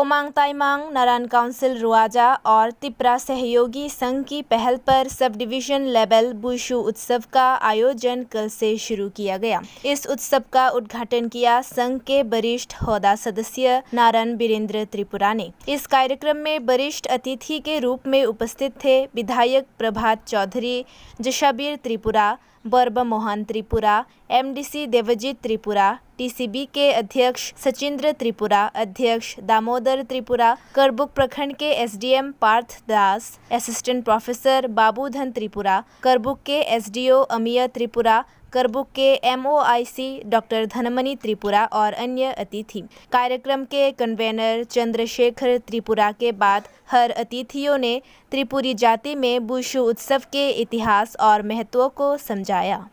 खोमांग ताइमांग Narayan council रुआजा और तिपरा सहयोगी संघ की पहल पर सब डिवीजन लेवल बुशु उत्सव का आयोजन कल से शुरू किया गया। इस उत्सव का उद्घाटन किया संघ के वरिष्ठ होदा सदस्य नारायण बीरेंद्र त्रिपुरा ने। इस कार्यक्रम में वरिष्ठ अतिथि के रूप में उपस्थित थे विधायक प्रभात चौधरी, जशाबीर त्रिपुरा, बर्बा मोहन त्रिपुरा, एमडीसी देवजीत त्रिपुरा, टीसीबी के अध्यक्ष सचिंद्र त्रिपुरा, अध्यक्ष दामोदर त्रिपुरा, करबुक प्रखंड के एसडीएम पार्थ दास, असिस्टेंट प्रोफेसर बाबूधन त्रिपुरा, करबुक के एसडीओ अमिया त्रिपुरा, करबुक के एमओआईसी डॉक्टर धनमणि त्रिपुरा और अन्य अतिथि। कार्यक्रम के कन्वेनर चंद्रशेखर त्रिपुरा के बाद हर अतिथियों ने त्रिपुरी जाति में बुशु उत्सव के इतिहास और महत्व को समझाया।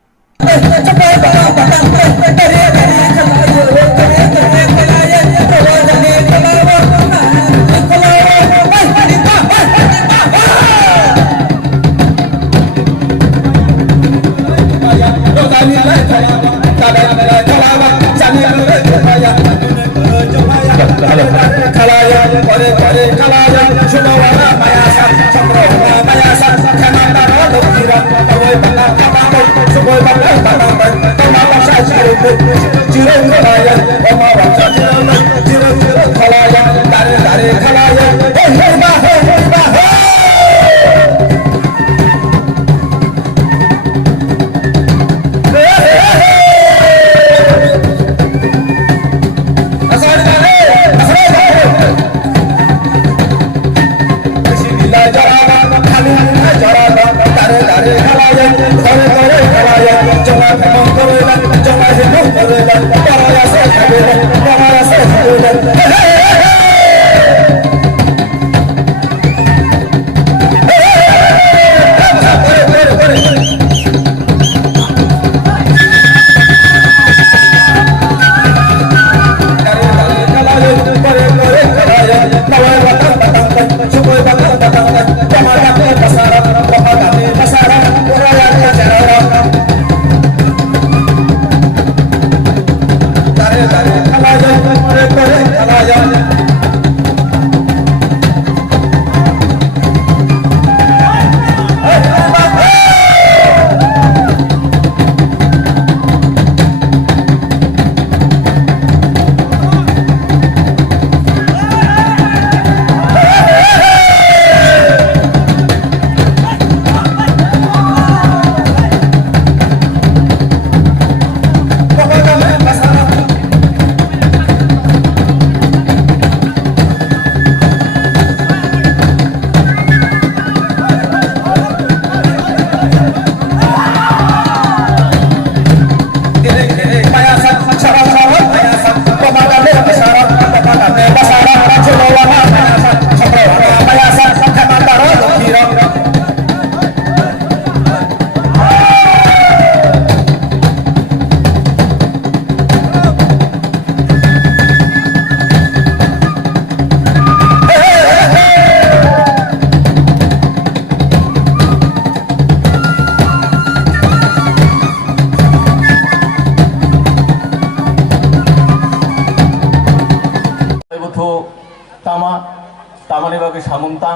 तामानि बागै सामुंतां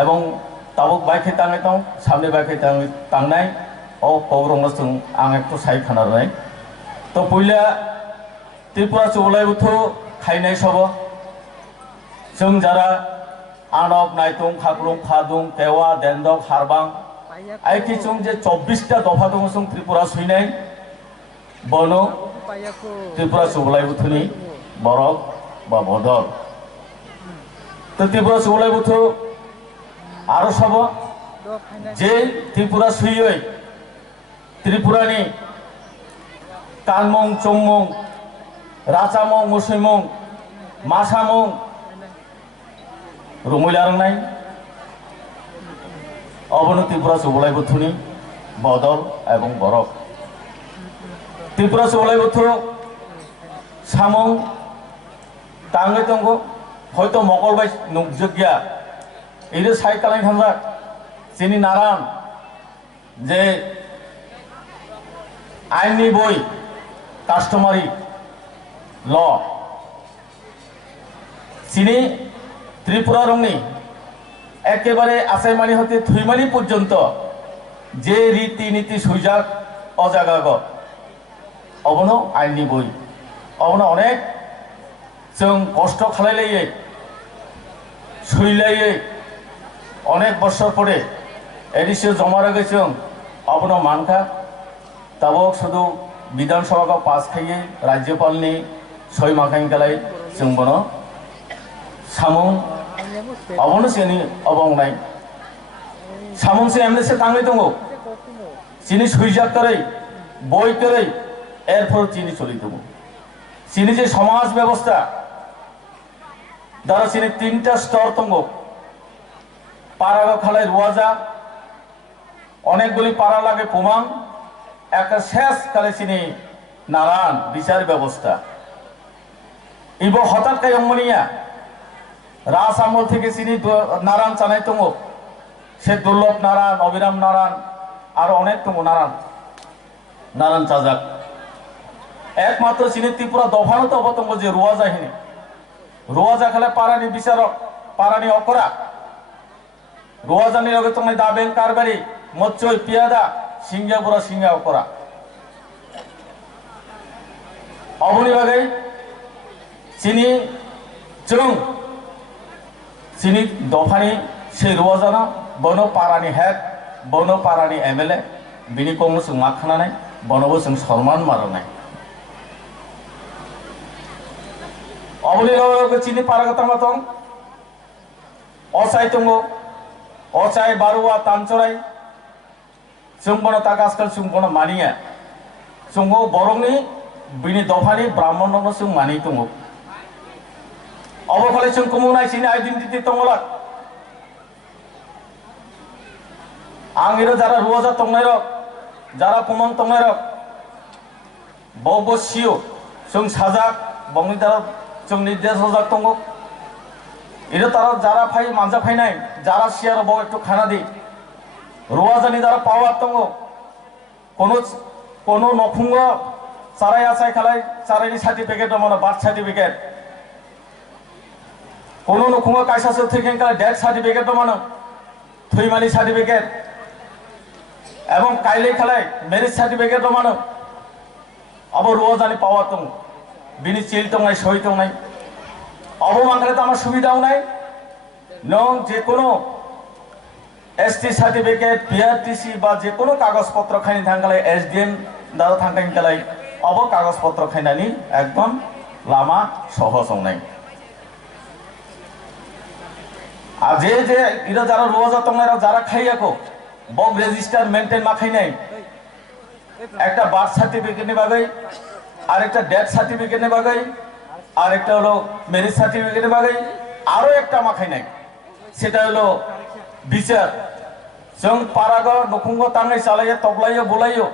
एवं ताबुक बाइके तांनाय दं सामने बाइके तांनाय ओ पौरंग जों आं एकटु साइ खानाय तो पयला त्रिपुरा चौलायबोथ' खायनाय सब जों जारा आनब नायतुं खागलुं खादुं केवा देन्दक हारबां आइखि जों जे 24टा दफा दं जों त्रिपुरा सुइनाय बनो त्रिपुरा चौलायबोथ'नि बरक बा बदल तो त्रिपुरा चौलायबोथ' आरो सब जे त्रिपुरा सुइयै त्रिपुरानि कानमं चौमं राजामं मुसैमं मासामं रुमैलारंनाय अबनो त्रिपुरा चौलायबोथ'नि बदल एवं बरक त्रिपुरा चौलायबोथ' सामं तांगै दंगो हयतो मकलबाय नुजोगिया इरे साइ खालाय थांगा जोंनि नारायण जे आइननि बय कास्टमारि ल চিনি ত্রিপুরা রংনি একেবারে আসাইমানি হতে থুইমানি পর্যন্ত যে রীতিনীতি সুইজাক অজাগাগ অবনো আইননি বই অবনো অনেক जों কষ্ট খালাইলাইয়ে সইলাইয়ে অনেক বছর পরে এডিসিও জমা রাখে जों অবনো মানকা তাবক শুধু বিধানসভা পাস খাইয়ে রাজ্যপালনি সই মাখাইন গেলাই जों বনো সামুং অবনো সেনি অবংনাই সামুং সে এমনি সে তাঙ্গै दङ চিনি সুইজাক করে বই করে এরপর চিনি চলি দেব চিনি যে সমাজ ব্যবস্থা দ্বারা চিনি তিনটা স্তর দङ পাড়া খালায় রুয়াজা অনেকগুলি পাড়া লাগে পুমাং একটা শেষ কালে চিনি নারায়ণ বিচার ব্যবস্থা ইব হঠাৎ কাই অম্মনিয়া রাস আমল থেকে চিনি নারায়ণ চানাই দङ সে দুর্লভ নারায়ণ অবিরাম নারায়ণ আর অনেক দङ নারায়ণ চাজাক একমাত্র চিনি ত্রিপুরা দফানো তো অবতঙ্গ যে রুয়াজা হিনে রুয়াজা খেলে পারানি বিচারক পারানি অকরা রুয়াজানি লগে তোমায় দাবেন কারবারি মচ্চই পিয়াদা সিংহাপুরা সিংহা অকরা অবনি বাগে চিনি जों চিনি দফানি সেই রুয়াজানা বনো পারানি হেড বনো পারানি এমএলএ বিনি কংগ্রেस जों मा खानानै बनबो जों सन्मान मारनाय অবনি লগে চিনি পারাগতা মাতং অসাই দङ অসাই বারুয়া তানচরাই जों बनो तागासकाल जों बनो मानिया जों बरंनि बिनि दफानि ब्राह्मणनो जों मानि दङ अबखाले जों कमुनाय चिनि आइडेन्टिटी दङला आंगिरो जारा रुवाजा दंनाय रक जारा पुमन दंनाय रक बबो सियो जों साजाक बंनि दारा जों निर्देश जाक दङ इरो तारा जारा फाइ मानजा फाइनाय जारा सियार ब एकटु खाना दि रुवाजानि दारा पावार दङ कोनो नखुंग साराय आसाय खालाय सारायनि सार्टिफिकेट दङ बार्थ सार्टिफिकेट कोनो नखुंग कायसासो थैखें खालाय डेथ सार्टिफिकेट दङ थैमानि सार्टिफिकेट এবং কাইলে খালায় ম্যারেজ সার্টিফিকেট দমানো আবার রুয়াজানি পাওয়া দङ বিনি চিল দङ নাই সই দङ নাই অবমানখানে তো আমার সুবিধাও নাই নং যে কোনো এসটি সার্টিফিকেট পিআরটিসি বা যে কোনো কাগজপত্র খাইনি থাঙ্গালে এসডিএম দ্বারা থাঙ্গাইন গেলাই অব কাগজপত্র খাইনানি একদম লামা সহজ নাই আর যে যে ইরা যারা রোজা তোমরা যারা খাইয়াকো বগ রেজিস্টার মেইনটেইন মাখাই নাই একটা বার্থ সার্টিফিকেট নেবাগাই আর একটা ডেথ সার্টিফিকেট নেবাগাই আর একটা হলো ম্যারেজ সার্টিফিকেট নেবাগাই আরো একটা মাখাই নাই সেটা হলো বিচার जों पाराग नखुंग तांगै चालायो तबलायो बोलायो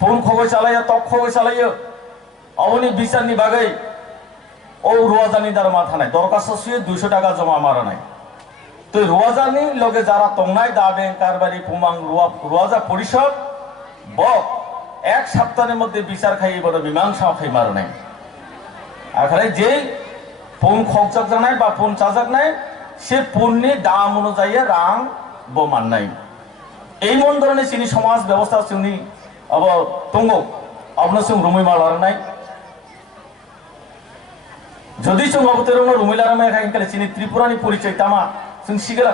फन खगै चालायो तब खगै चालायो अबनि बिचारनि बागै ओ रुवाजानि दारमा थानाय दरखास्त सुयो 200 टाका जमा मारानाय तो रुवाजानि लगे जारा तंनाय दाबें कारबारी पुमां रुवाजा परिषद ब एक सप्ताहेर मध्य बिचार खाइ बड़ मीमांसा खाइ मारानाय आखाले जे फन खगजाक जानाय बा फन चाजाकनाय से फननि दाम अनुयायी रां ब माननाय এই মন ধরনের চিনি সমাজ ব্যবস্থা जोंनि अब दङ अबनो जों रुमै मालारनाय যদি जों अबतेरनो रुमै लारनाय खाइनखाले चिनि त्रिपुरानि परिचय तामा जों सिगला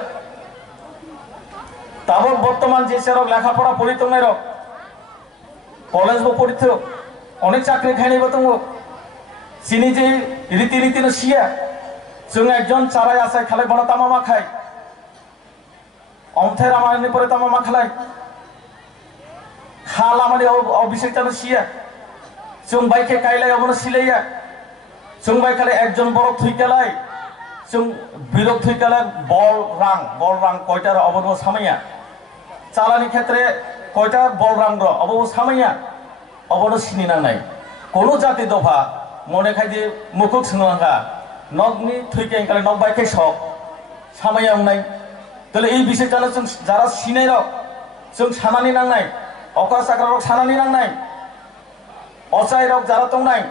ताबो बर्तमान जे सेरक लेखापড়া पढ़ितंनाय रक कलेज बो पढ़ित अनेक चाकरि खाइनायबो दङ चिनि जे रीति सिया जों एकजन चाराय आसाय खालाय बना तामा मा खाय অমথে রামায়ণে পরে তামা মাখলাই খালা মানে অভিষেক জানো সিয়া जों বাইকে কাইলাই অবন সিলাইয়া जों বাই খালে একজন বড় থুইকালাই जों বিরক থুইকালাই বল রাং কয়টার অবন সামাইয়া চালানি ক্ষেত্রে কয়টা বল রাং র অবন সামাইয়া অবন সিনি নাংনাই কোন জাতি দফা মনে খাই যে মুখক সোনাঙ্গা নগনি থুইকেন কালে নগ বাইকে সক সামাইয়া উনাই তাহলে এই বিষয়টা जों যারা সিনাই রক जों সানানি নাংনাই অকরা চাকরা রক সানানি নাংনাই অচাই রক যারা তংনাই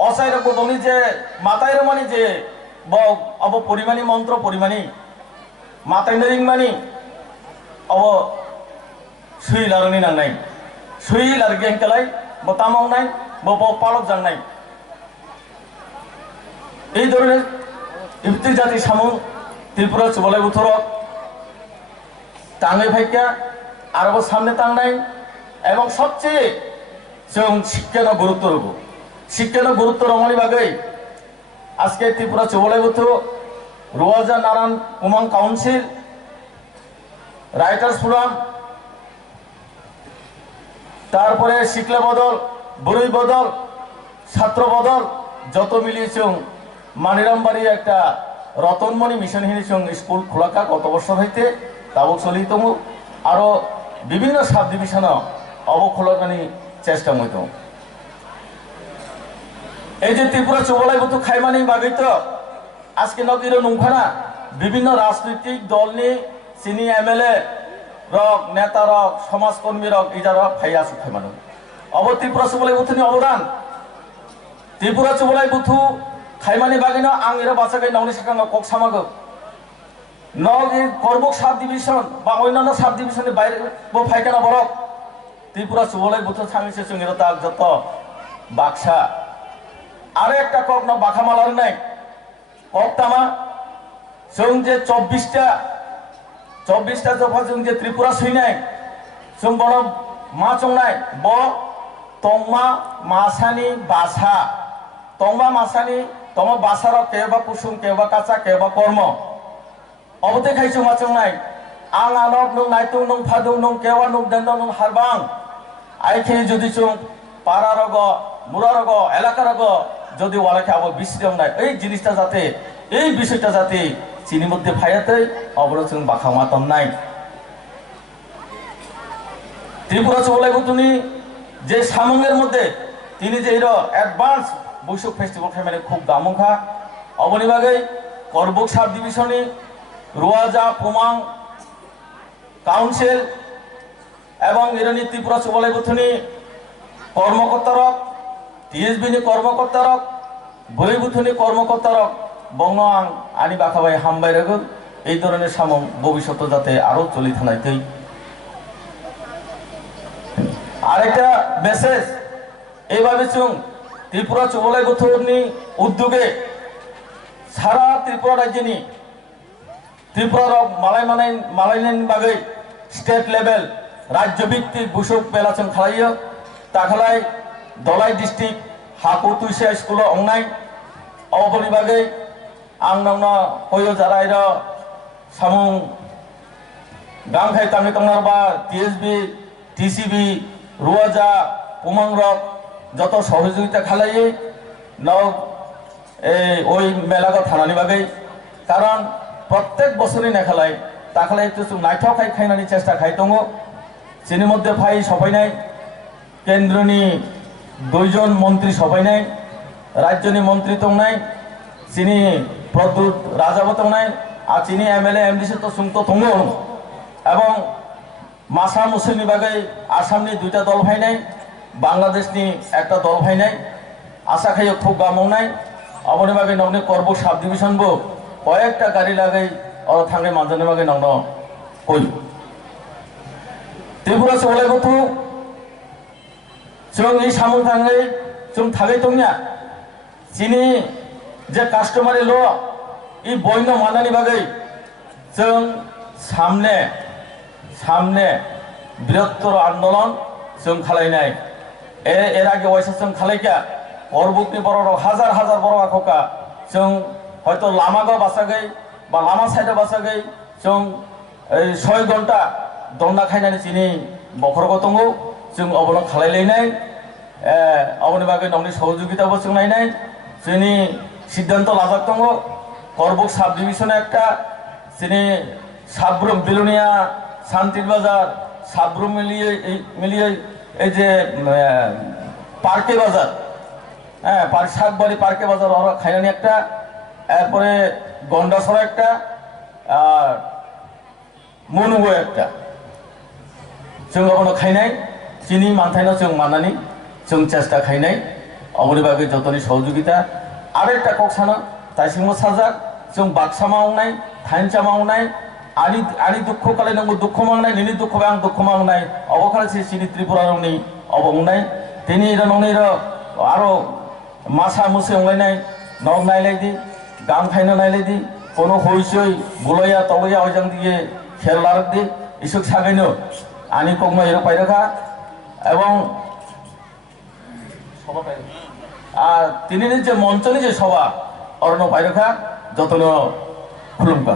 অসাই রকম বনি যে মাথায় রমানি যে অব পরিমাণী মন্ত্র পরিমাণী মাথায় নরিং মানি অব সুই লারনি নাংনাই সুই লার গেংকালাই ব তামাংনাই ব পালক জাংনাই এই ধরনের ইফতি জাতি সামুং ত্রিপুরা চুবলাই বুথরক টাঙে ভাইকা আরো সামনে টাংনাই এবং সবচেয়ে जों शिक्षानो गुरुत्व रखो शिक्षानो गुरुत्व रमणी बागै आज के त्रिपुरा चौबलाई बुथु रुवाजा नारायण उमंग काउंसिल राइटार्स फोराम तारपरे शिखला बदल बुरुई बदल छात्र बदल যত মিলিয়ে जों मानिरामबाड़ी एक रतनमणि मिशन हिनी जों स्कूल खोलाका गत बছর হইতে তাবো চলি দङ आरो विभिन्न साब डिविजन अबखलनानि চেষ্টা মতো এই যে ত্রিপুরা চৌবলাই বুথু খাইমানি বাগৈ তো আজকে নগির নংখানা বিভিন্ন রাজনৈতিক দলনি সিনি এমএলএ রক নেতা রক সমাজকর্মী রক ইজারা ফাইয়া আছে খাইমানো অব ত্রিপুরা চৌবলাই বুথুনি অবদান ত্রিপুরা চৌবলাই বুথু খাইমানি বাগৈনো আং এর বাসাগাই নংনি সাকাঙ্গ কক সামাগো নগি করবক সাব ডিভিশন বা অন্যান্য সাব ডিভিশনের বাইরে বো ফাইকানা বরক त्रिपुरा चौबलाई बुथु थांगैसे जों एरता जत बाक्सा आरो एकटा কক न बाखामालार नाय কক तामा जों जे 24टा जफा जों जे त्रिपुरा सैनाय जों बन मा चंनाय ब तंमा मासानि बासा तंमा मासानि तंमा बासार केबा कुसुम केबा काचा केबा कर्म अबते खाइसो मा चंनाय आं आनक नों नायतुं नों फादुं नों केवा नों देन्द नों हारबां आइखे যদি जों पारा रग मुरा रग एलाका रग যদি ওয়ালাকে আবার বিশ্রাম নাই এই জিনিসটা যাতে এই বিষয়টা যাতে চিনির মধ্যে ফায়াতে অবরোচন বাখামাতন নাই ত্রিপুরা চৌবলাই বুথুনি যে সামঙ্গের মধ্যে তিনি যে এর অ্যাডভান্স বৈশাখ ফেস্টিভ্যাল খাইমানে খুব দামুখা অবনি বাগৈ করবক সাব ডিভিশনে রুয়াজা পুমাং কাউন্সিল এবং এরনি ত্রিপুরা চৌবলাই বুথুনি কর্মকর্তারক টিএসবিনি কর্মকর্তারক বই বুথুনি কর্মকর্তারক বঙ্গ আনি বাখাবাই হামবাই রাখুন এই ধরনের সামং ভবিষ্যৎ যাতে আরো চলি থানাইতেই আরেকটা মেসেজ এইভাবে চুং ত্রিপুরা চৌবলাই বুথুনি উদ্যোগে সারা ত্রিপুরা রাজ্যনি ত্রিপুরার মালাইলেন বাগৈ স্টেট লেভেল राज्य भित्तिक बुसुक बेलाचन खालायो ताखालाय दलाई डिस्ट्रिक्ट हाकु तुइसा स्कुल अंगनाय अबनि बागै आं नंनो कयो जाराय र सामुं गांखाय तामि तंनार बा टीएसबी टीसीबी रुवाजा पुमां रक যত সহযোগিতা খালাयो न ওই মেলাগো থানানি বাগै কারণ প্রত্যেক বছরই না খালায় তাখালায় তো নাইথাও খাইনানি চেষ্টা খাই দङ চিনির মধ্যে ফাই সবাইনাই কেন্দ্রনি 2 জন মন্ত্রী সবাইনাই রাজ্যনি মন্ত্রী তংনাই চিনি প্রদ্যুৎ রাজাবো তংনাই আর চিনি এমএলএ এমডিসি তো সুংতো তङ এবং মাসা মুসলিমনি বাগৈ আসামনি 2টা দল ফাইনাই বাংলাদেশনি একটা দল ফাইনাই আশা খাইও খুব গামংনাই অবনি বাগৈ নংনি করব সাব ডিভিশনবো কয়েকটা গাড়ি লাগাই और थांगे मानजाने बागै नंनो कय त्रिपुरा चौबलाई बुथु जों এই সামং थांगै जों थागै दंनिया जिनि जे कास्टमारि ल इ बयनो मानानि बागै जों सामने बृहत्तर आंदोलन जों खालायनाय এর আগে ওয়াইসা जों खालायका করবুকनि बर हाजार हाजार बर आखका जों হয়তো লামাগো বাসাগै বা লামা সাইডে বাসাগै जों 6 ঘন্টা দন্ডা খাইনাनै চিনি বখরগো दङ जों अबनो खालायलायनाय अबनि बागै नंनि सहयोगिताबो जों नायनाय जोंनि सिद्धांत लाजाक दङ করবক সাব ডিভিশনে একটা চিনি সাবরুম বিলুনিয়া শান্তির বাজার সাবরুম মিলিয়ে এই যে পার্কে বাজার হ্যাঁ শাকবাড়ি পার্কে বাজার ওরা খাইনানি একটা এরপরে গন্ডাছড়া একটা আর মনুগো একটা जों अबनो खायनाय चिनि मानथायनो जों मानानि जों चेष्टा खायनाय অবনিবাগে যতনি সহযোগিতা আরেকটা ককসানো তাইসিমো সাজাক जों बाक्सा मावनाय थाइनसा मावनाय आनि दुख काले नंगौ दुख मावनाय निनि दुख आं दुख मावनाय अबखालसे सिनि त्रिपुरा रंनि अबंनाय तिनि रंनि आरो मासा मुसे अंलायनाय नग नायलायदि गां खायनो नायलायदि कोनो हइसै बुलया तलया अजों दिए खेल लारदि इसुक सागैनो आनि कगमा एरो पाइरखा এবং तिनि जे मঞ্চनि जे सभा अरण्य पाइरखा যতন খুলুমকা